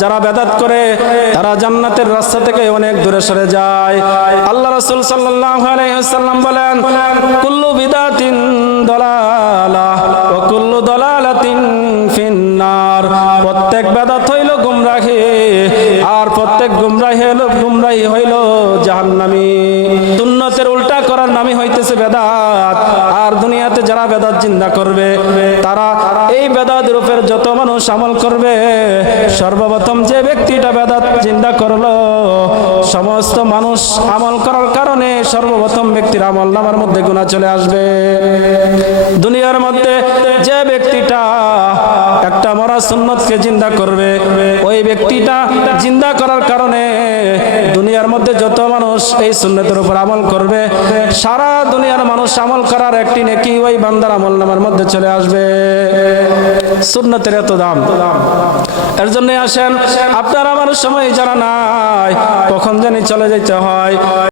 যারা বেদাত করে তারা জান্নাতের রাস্তা থেকে অনেক দূরে সরে যায়। আল্লাহ রাসূল সাল্লাল্লাহু আলাইহি ওয়াসাল্লাম বলেন, কুল্লু বিদাতিন দালালাহ ওয়া কুল্লু দালালাতিন ফিন্নার। প্রত্যেক বেদাত হইল গুমরাহি, আর প্রত্যেক গুমরাহি হইল জাহান্নামী। সুন্নতের উল্টা করার নামই হইতেছে বেদাত। আর দুনিয়াতে যারা বেদাত জিন্দা করবে, তারা এই বেদাত রূপের যত মানুষ আমল করবে, সর্বপ্রথম যে ব্যক্তিটা বেদাত জিন্দা করলো, সমস্ত মানুষ আমল করার কারণে সর্বপ্রথম ব্যক্তির আমল নামার মধ্যে গুনাহ চলে আসবে। দুনিয়ার মধ্যে যে ব্যক্তিটা একটা মরা সুন্নতকে জিন্দা করবে, ওই ব্যক্তিটা জিন্দা করার কারণে দুনিয়ার মধ্যে যত মানুষ এই সুন্নতের উপর আমল করবে, সারা দুনিয়ার মানুষ আমল করার একটি নেকি ওই বান্দার আমল নামার মধ্যে চলে আসবে। সুন্নতের এত দাম। এর জন্য আসেন, আপনার আমার সময় জানা নাই কখন জানি চলে যেতে হয়।